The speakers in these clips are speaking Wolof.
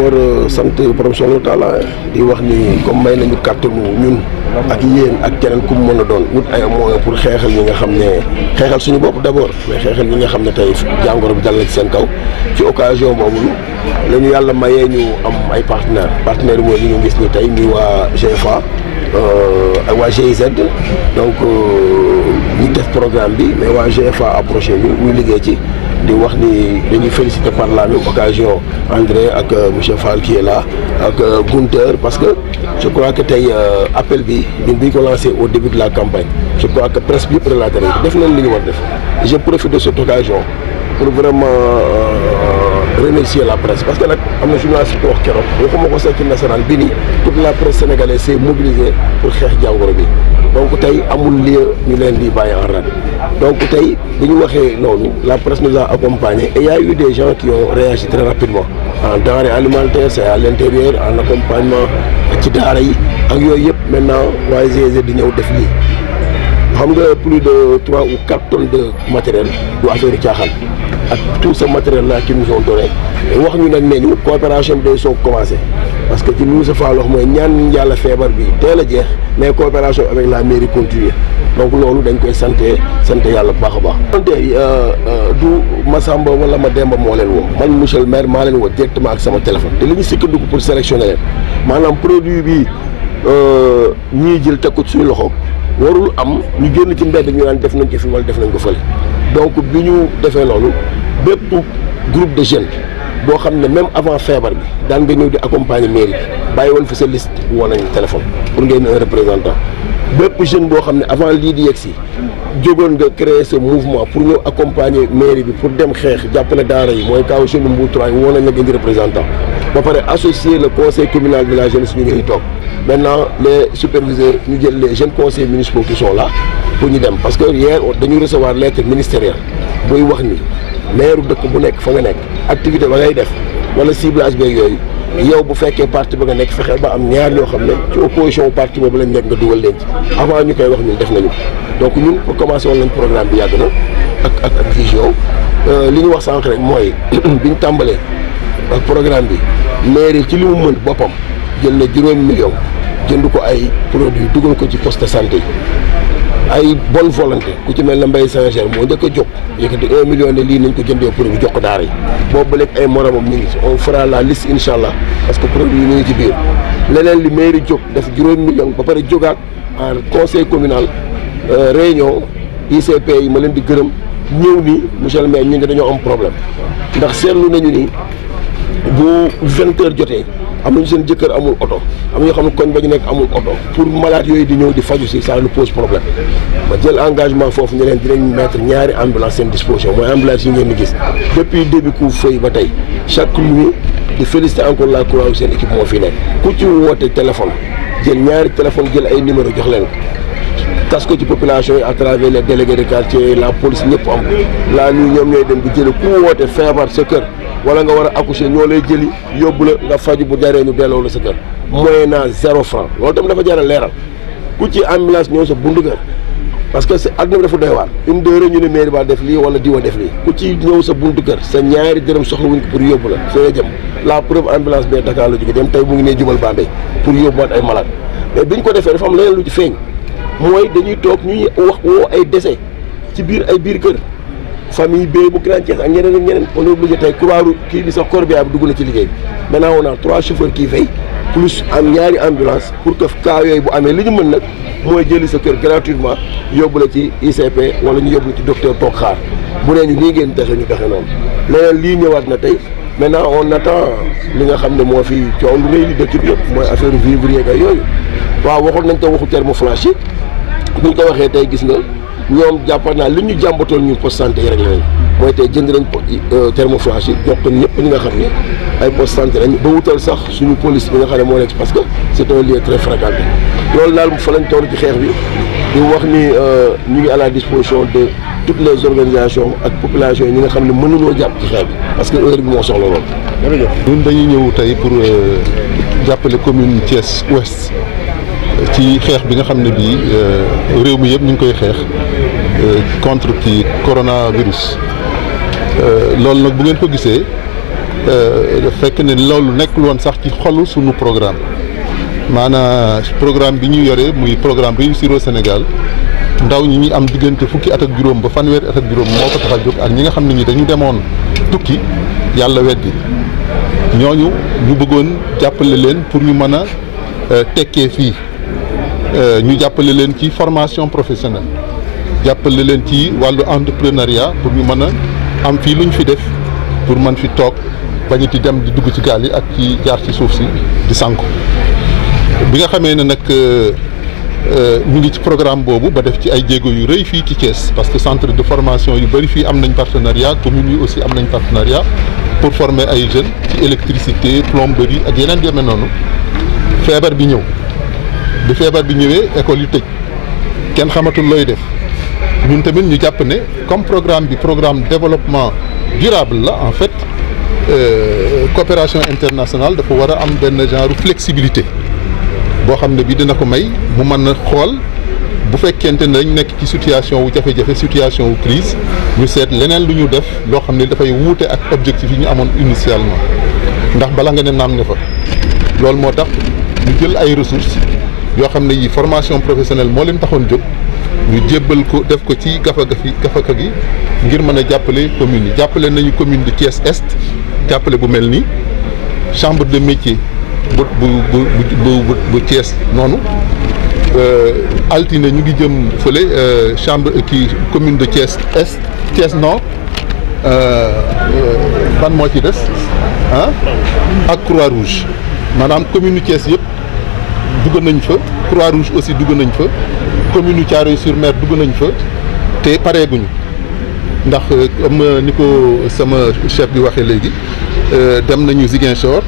d'abord sant borom subhanahu wa taala di wax ni comme may nañu kàttanu ñun ak yéen ak keneen ku mu mën a doon wut ay moyens pour xeexal ñi nga xam ne xeexal suñu bopp d'abord mais xeexal ñi nga xam ne tey jàngoro bi dal na ci seen kaw ci occasion boobu la ñu yàlla mayee ñu am ay partenaires mooy ñu gis ni tey muy waa GFA ak waa GIZ donc ñu def programme bi mais waa GFA approché ñu liggéey ci di wax ni dañuy féliciter par la même occasion André ak monsieur Fall qui est là ak Gunther parce que je crois que tey appel bi ñun bi ñu ko lancé au début de la campagne je crois que presse bi yëpp relaté nañ def nañ li ñu war def je profite de cette occasion pour vraiment remercier la presse parce que nag am na journaliste ko wax keroog waxuma ko sax ci nasaraan bi ni toute la presse sénégalaise s'est mobilisée pour xeex jàngoro bi donc tey amul lieu ñu leen di bàyyi en rade donc tey bi ñu waxee loolu la presse nous a accompagnés et il y a eu des gens qui ont réagi très rapidement en denrées alimentaires c'est à l'intérieur en accompagnement ci daara yi ak yooyu yëpp maintenant waa GIZ di ñëw def lii xam nga plus de 3 ou 4 tonnes de matériel du affaire caaxaan ak tout ce matériel là qui nous ont donné wax ñu nag ne ñu coopération bi day soog commencé parce que ci li Moussa Fall wax mooy ñaan yàlla feebar bi teel a jeex mais coopération avec la mairie continue donc loolu dañ koy sant yàlla bu baax a baax. volontaires yi du Massamba wala Mademba moo leen woo man monsieur le maire maa leen woo directement ak sama téléphone te li ñu sukkandiku pour sélectionner leen maanaam produit bi ñiy jël teg ko suñu loxo warul am ñu génn ci mbedd ñu naan def nañ ko fi wala def nañ ko fële donc bi ñu defee loolu bépp groupe de jeunes boo xam ne même avant feebar bi daan nga ñëw di accompagner mairie bi bàyyi woon fi sa liste woo nañ téléphone pour ngeen un représentant bépp jeune boo xam ne avant lii di yegg si jógoon nga créer ce mouvement pour ñëw accompagner mairie bi pour dem xeex jàppale daara yi mooy kaw jeune Mbour 3 woo nañ la ngeen di représentant ba pare associer le conseil communal de la jeunesse ñu ngi toog maintenant les superviseurs ñu jël les jeunes conseils municipaux qui sont là pour ñu dem parce que hier dañuy recevoir lettre ministérielle buy wax ni maire dëkk bu nekk fa nga nekk activité ba ngay def wala ciblage beeg yooyu yow bu fekkee parti ba nga nekk fexeel ba am ñaar ñoo xam ne ci opposition parti boobu lañ nekk nga dugal leen ci avant ñu koy wax ñun def nañu donc ñun pour commencer woon nañ programme bi yàgg na ak vision li ñu wax sànq rek mooy biñ tàmbalee ak programme bi mairie ci li mu mën boppam jël na 5 millions jënd ko ay produits dugal ko ci poste de santé yi ay bonne volonté ku ci mel na Mbaye Sanger moo njëkk a jóg yëkkati 1 million ne lii nañ ko jëndee produit jox ko daara yi boobu ba léegi ay moromam ñu ngi ci on fera la liste incha allah parce que produit yi ñu ngi ci biir leneen li mairie jóg def 5 millions ba pare jógaat en conseil communal réunion ICP yi ma leen di gërëm ñëw ni monsieur le maire ñu ne dañoo am problème ndax seetlu nañu ni bu 20 heures jotee am nañu seen jëkkër amul oto am ñoo xam ne koñ ba ñu nekk amul oto pour malade yooyu di ñëw di faju si ça nous pose problème ma jël engagement foofu ñu leen dinañ mettre ñaari ambulance seen disposition mooy ambulance yi ngeen di gis depuis début couvre-feu ba tey chaque nuit di féliciter encore la Croix-Rouge seen équipe moo fi nekk ku ci woote téléphone jël ñaari téléphone jël ay numéro jox leen tas ko ci population yi à travers les délégués de quartier la police ñëpp am laa nii ñoom ñooy dem di jëli ku woote feebar sa kër wala nga war a accoucher ñoo lay jëli yóbbu la nga faju bu jaree ñu delloo la sa kër moyennant 0 franc loolu tam dafa jaral leeral ku ci ambulance ñëw sa buntu kër parce que àdduna bi dafa doy waar une deux heures ñu ne mairie ba def lii wala diwa def lii ku ci ñëw sa buntu kër sa ñaari dërëm soxla wuñ ko pour yóbbu la fee jëm la preuve ambulance bee Dakar la jóge dem tey mu ngi nee jubal Bambey pour yóbbuwaat ay malade mais biñ ko defee dafa am leneen lu ci feeñ mooy dañuy toog ñuy wax woo ay décès ci biir ay biir kër famille bee bu Grand Thiès ak ñeneen ak ñeneen on est obligé tey Croix-Rouge kii di sax corbillard bi dugg na ci liggéey bi maintenant on a 3 chauffeurs qui veillent plus am ñaari ambulance pour que cas yooyu bu amee li ñu mën nag mooy jëli sa kër gratuitement yóbbu la ci ICP wala ñu yóbbu la ci docteur toog xaar bu nee ñu nii ngeen dexe ñu dexe noonu leneen lii ñëwaat na tey maintenant on attend li nga xam ne moo fi coow lu rëy li dëkk bi yëpp mooy affaire vivre yeeg yooyu waaw waxoon nañ te waxu thermoflash yi buñ ko waxee tey gis nga ñoom jàppal naa li ñu jàmbatoon ñu poste santé yi rek lañ mooy tey jënd nañ thermoflash yi jox ko ñëpp ñi nga xam ne ay poste santé lañ ba wutal sax suñu police bi nga xam ne moo nekk parce que c'est un lieu très fréquenté loolu daal fa lañ toll ci xeex bi di wax ni ñu ngi à la disposition de toutes les organisations ak population yi ñi nga xam ne mënuñoo jàpp ci xeex bi parce que heure bi moo soxla lool. jërëjëf ñun dañuy ñëw tey pour jàppale commune Thiès Ouest ci xeex bi nga xam ne bii réew mi yëpp ñu ngi koy xeex contre ci coronavirus loolu nag bu ngeen ko gisee fekk ne loolu nekkul woon sax ci xolu sunu programme maanaam programme bi ñu yore muy programme Réussir au Sénégal ndaw ñi ñi am diggante fukki at ak juróom ba fanweeri at ak juróom moo ko tax a jóg ak ñi nga xam ne ñi dañu demoon tukki yàlla weddi ñooñu ñu bëggoon jàppale leen pour ñu mën a tekkee fii ñu jàppale leen ci formation professionnelle jàppale leen ci wàllu entrepreneuriat pour ñu mën a am fii lu ñu fi def pour mën fi toog bañati dem di dugg ci gaal yi ak ci jaar ci suuf si di sànku bi nga xamee ne nag ñu ngi ci programme boobu ba def ci ay jéego yu rëy fii ci Thiès parce que centre de formation yu bëri fii am nañ partenariat communes yi aussi am nañ partenariat pour former ay jeunes ci électricité plomberie ak yeneen demee noonu feebar bi ñëw bi feebar bi ñëwee école yi tëj kenn xamatul looy def ñun tamit ñu jàpp ne comme programme bi programme développement durable la en fait coopération internationale dafa war a am benn genre flexibilité boo xam ne bi dina ko may mu mën a xool bu fekkente ne dañ nekk ci situation wu jafe-jafe situation wu crise ñu seet leneen lu ñu def loo xam ne dafay wuute ak objectif yi ñu amoon initialement ndax bala nga ne naam nga fa loolu moo tax ñu jël ay ressources yoo xam ne yi formation professionnelle moo leen taxoon jóg ñu jébbal ko def ko ci gafaka gi ngir mën a jàppale communes yi jàppale nañu commune de Thiès Est jàppale bu mel nii chambre de métier bu Thiès noonu altine ñu ngi jëm fële chambre kii commune de Thiès Est Thiès Nord ban moo ci des ak Croix-Rouge maanaam commune Thiès yëpp dugg nañ fa Croix-Rouge aussi dugg nañ fa commune Thiaroye-sur-Mer dugg nañ fa te pareeguñu ndax am ni ko sama chef bi waxee léegi dem nañu Ziguinchor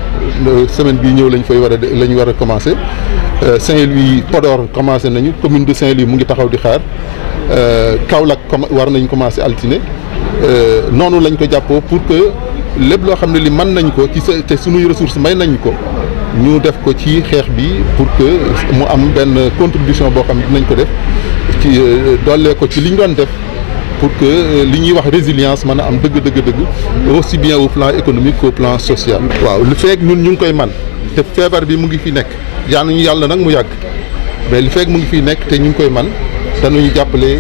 semaine bii ñëw lañ war a commencer Saint-Louis Podor commencé nañu commune de Saint-Louis mu ngi taxaw di xaar Kaolack war nañ commencer altine noonu lañ ko jàppoo pour que lépp loo xam ne li mën nañ ko ci te suñuy ressources may nañ ko ñu def ko ci xeex bi pour que mu am benn contribution boo xam ne dinañ ko def ci dollee ko ci li ñu doon def pour que li ñuy wax résilience mën a am dëgg aussi bien au plan économique qu'au plan social. waaw lu feek ñun ñu ngi koy man te feebar bi mu ngi fi nekk yaanuñu yàlla nag mu yàgg mais li feek mu ngi fi nekk te ñu ngi koy man danañu jàppale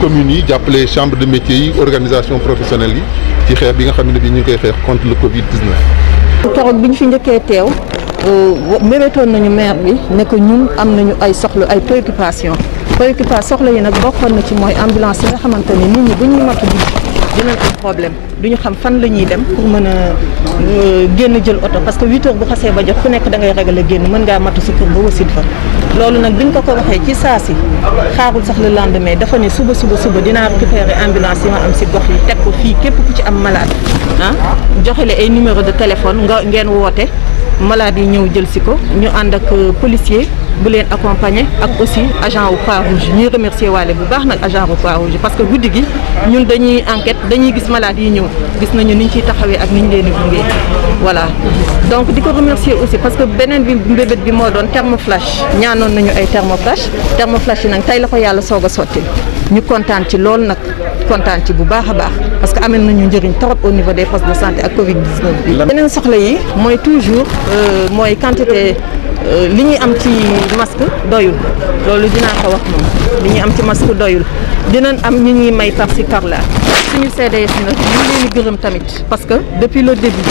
communes yi jàppale chambre de métiers yi organisation professionnelle yi ci xeex bi nga xam ne bi ñu ngi koy xeex contre le Covid-19. keroog bi ñu fi njëkkee teew mébétoon nañu maire bi ne que ñun am nañu ay soxla ay préoccupation soxla yi nag bokkoon na ci mooy ambulance yi nga xamante ne nit ñi bu ñuy matu dinañ am problème duñu xam fan la ñuy dem pour mën a génn jël oto parce que 8 heures bu xasee ba jot ku nekk da ngay ragal a génn mën ngaa matu sa kër ba wasin fa loolu nag biñ ko waxee ci saa si xaarul sax le lendemain dafa ne suba dinaa récupérer ambulance yi ma am si gox yi teg ko fii képp ku ci am malade joxe le ay numéro de téléphone ngeen woote malade yi ñëw jël si ko ñu ànd ak policier bu leen accompagner ak aussi agent wu Croix-Rouge ñuy remercier waale bu baax nag agent wu Croix-Rouge parce que guddi gi ñun dañuy enquête dañuy gis malade yi ñëw gis nañu niñ ciy taxawee ak niñ leen di gunge voilà donc di ko remercier aussi parce que beneen bi mbébét bi moo doon thermoflash ñaanoon nañu ay thermoflash yi nag tey la ko yàlla soog a sotti ñu kontaan ci loolu nag kontaan ci bu baax a baax parce que amel nañu njëriñ trop au niveau des postes de santé ak Covid-19 bi. beneen soxla yi mooy toujours mooy quantité li ñuy am ci masque doyul loolu dinaa ko wax moom li ñuy am ci masque doyul dinañ am ñu ñuy may par ci par là suñu CDS nag ñu ngi leen di gërëm tamit parce que depuis le début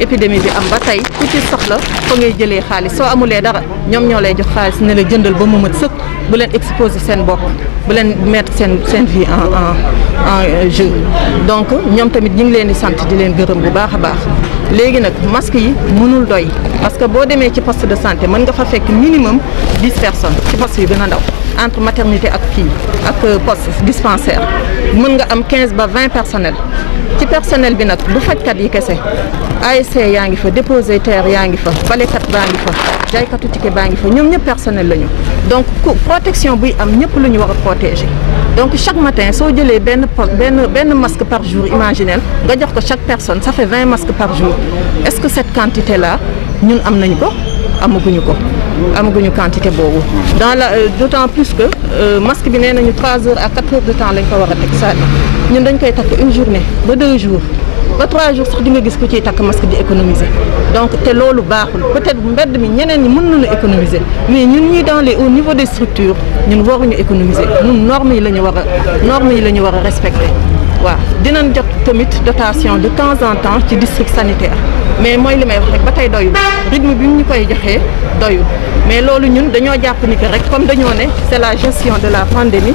épidémie bi am ba tey ku ci soxla fa ngay jëlee xaalis soo amulee dara ñoom ñoo lay jox xaalis ne la jëndal ba mu mat sëkk bu leen exposer seen bopp bu leen mettre seen vie en jeu donc ñoom tamit ñu ngi leen di sant di leen gërëm bu baax a baax léegi nag masque yi mënul doy parce que boo demee ci poste de santé mën nga fa fekk minimum 10 personnes ci poste yu gën a ndaw entre maternité ak poste dispensaire mën nga am 15 ba 20 personnel ci personnel bi nag du fajkat yi kese ASC yaa ngi fa dépositaire yaa ngi fa balekat baa ngi fa jaaykatu ticket baa ngi fa ñoom ñëpp personnel lañu donc protection buy am ñëpp lu ñu war a protéger donc chaque matin soo jëlee benn masque par jour imaginel nga jox ko chaque personne ça fait 20 masques par jour est-ce que cette quantité là ñun am nañ ko amaguñu quantité boobu d'autant plus que masque bi nee nañu 3 heures à 4 heures de temps lañ ko war a teg saa ñun dañ koy takk une journée ba 2 jours ba 3 jours sax di nga gis ku ciy takk masque di économiser donc te loolu baaxul peut-être mbedd mi ñeneen ñi mën nañu économiser mais ñun ñi dans les au niveau des structures ñun waruñu économiser ñun normes yi la ñu war a respecter waaw dinañ jot tamit dotation de temps en temps ci district sanitaire mais mooy li may wax rek ba tey doyul rythme bi ñu koy joxee doyul mais loolu ñun dañoo jàpp ni que rek comme dañoo ne c'est la gestion de la pandémie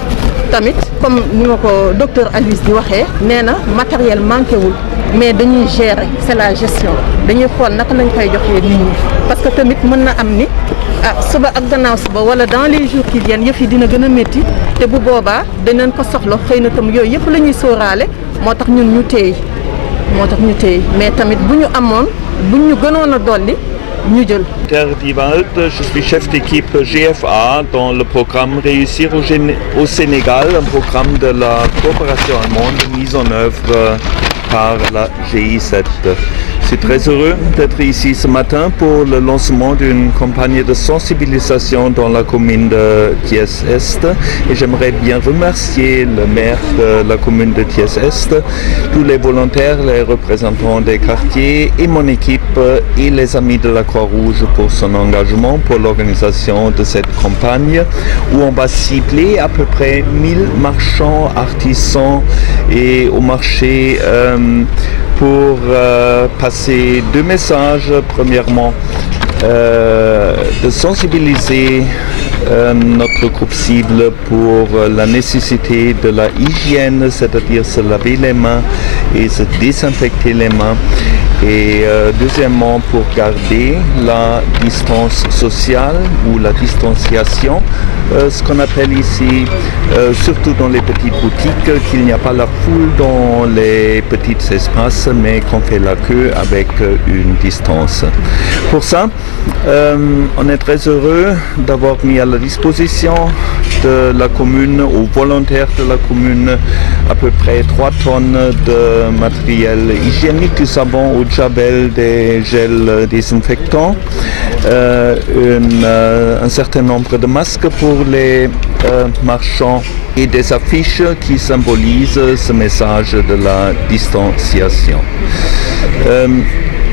tamit comme ni ma ko docteur Aloyse di waxee nee na matériel manqué wul mais dañuy gérer c'est la gestion dañuy xool naka lañ koy joxee nit ñi parce que tamit mën na am ni suba ak gannaaw suba wala dans les jours qui viennent yëf yi dina gën a métti te bu boobaa dinañ ko soxla xëy na tam yooyu yëpp la ñuy sóoraale moo tax ñun ñu téye mais tamit bu ñu amoon bu ñu gënoon a dolli ñu jël. Diwald, je suis chef d'équipe GFA dans le programme Réussir au Sénégal, un programme de la coopération allemande mis en œuvre par la GI7. Je suis très heureux d'être ici ce matin pour le lancement d'une campagne de sensibilisation dans la commune de Thiès-Est et j'aimerais bien remercier le maire de la commune de Thiès-Est, tous les volontaires, les représentants des quartiers et mon équipe et les amis de la Croix-Rouge pour son engagement pour l'organisation de cette campagne où on va cibler à peu près 1000 marchands, artisans et au marché pour passer 2 messages. Premièrement, de sensibiliser notre groupe cible pour la nécessité de la hygiène, c'est-à-dire se laver les mains et se désinfecter les mains. Et deuxièmement, pour garder la distance sociale ou la distanciation, ce qu'on appelle ici, surtout dans les petites boutiques, qu'il n'y a pas la foule dans les petits espaces, mais qu'on fait la queue avec une distance. Pour ça, on est très heureux d'avoir mis à la disposition de la commune, aux volontaires de la commune, à peu près 3 tonnes de matériel hygiénique, du savon, eau de javel, des gels désinfectants, un certain nombre de masques pour les marchands et des affiches qui symbolisent ce message de la distanciation.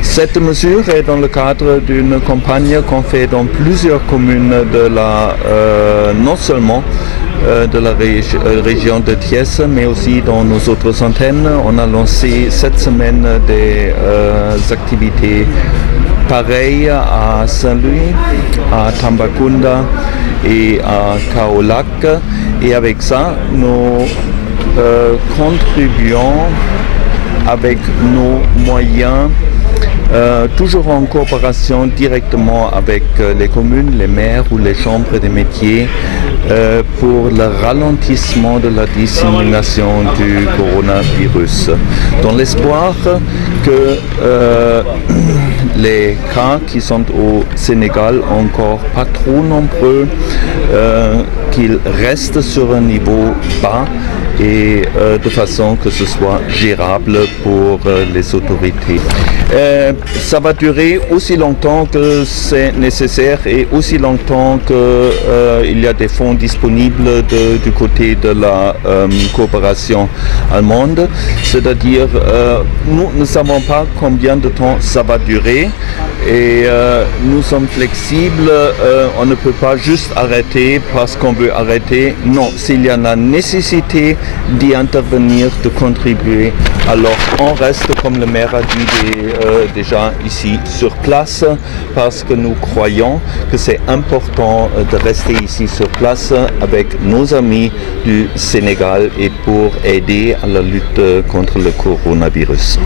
Cette mesure est dans le cadre d'une campagne qu'on fait dans plusieurs communes de non seulement de la région de Thiès, mais aussi dans nos autres antennes. On a lancé cette semaine des activités pareilles à Saint-Louis, à Tambacounda et à Kaolack. Et avec ça, nous contribuons avec nos moyens, toujours en coopération directement avec les communes, les maires ou les chambres des métiers pour le ralentissement de la dissémination du coronavirus, dans l'espoir que les cas qui sont au Sénégal encore pas trop nombreux, qu'ils restent sur un niveau bas et de façon que ce soit gérable pour les autorités. Ça va durer aussi longtemps que c'est nécessaire et aussi longtemps qu'il y a des fonds disponibles du côté de la coopération allemande. C'est-à-dire, nous ne savons pas combien de temps ça va durer et nous sommes flexibles. On ne peut pas juste arrêter parce qu'on veut arrêter. Non, s'il y a la nécessité d'y intervenir, de contribuer, alors on reste, comme le maire a dit déjà ici sur place, parce que nous croyons que c'est important de rester ici sur place avec nos amis du Sénégal et pour aider à la lutte contre le coronavirus.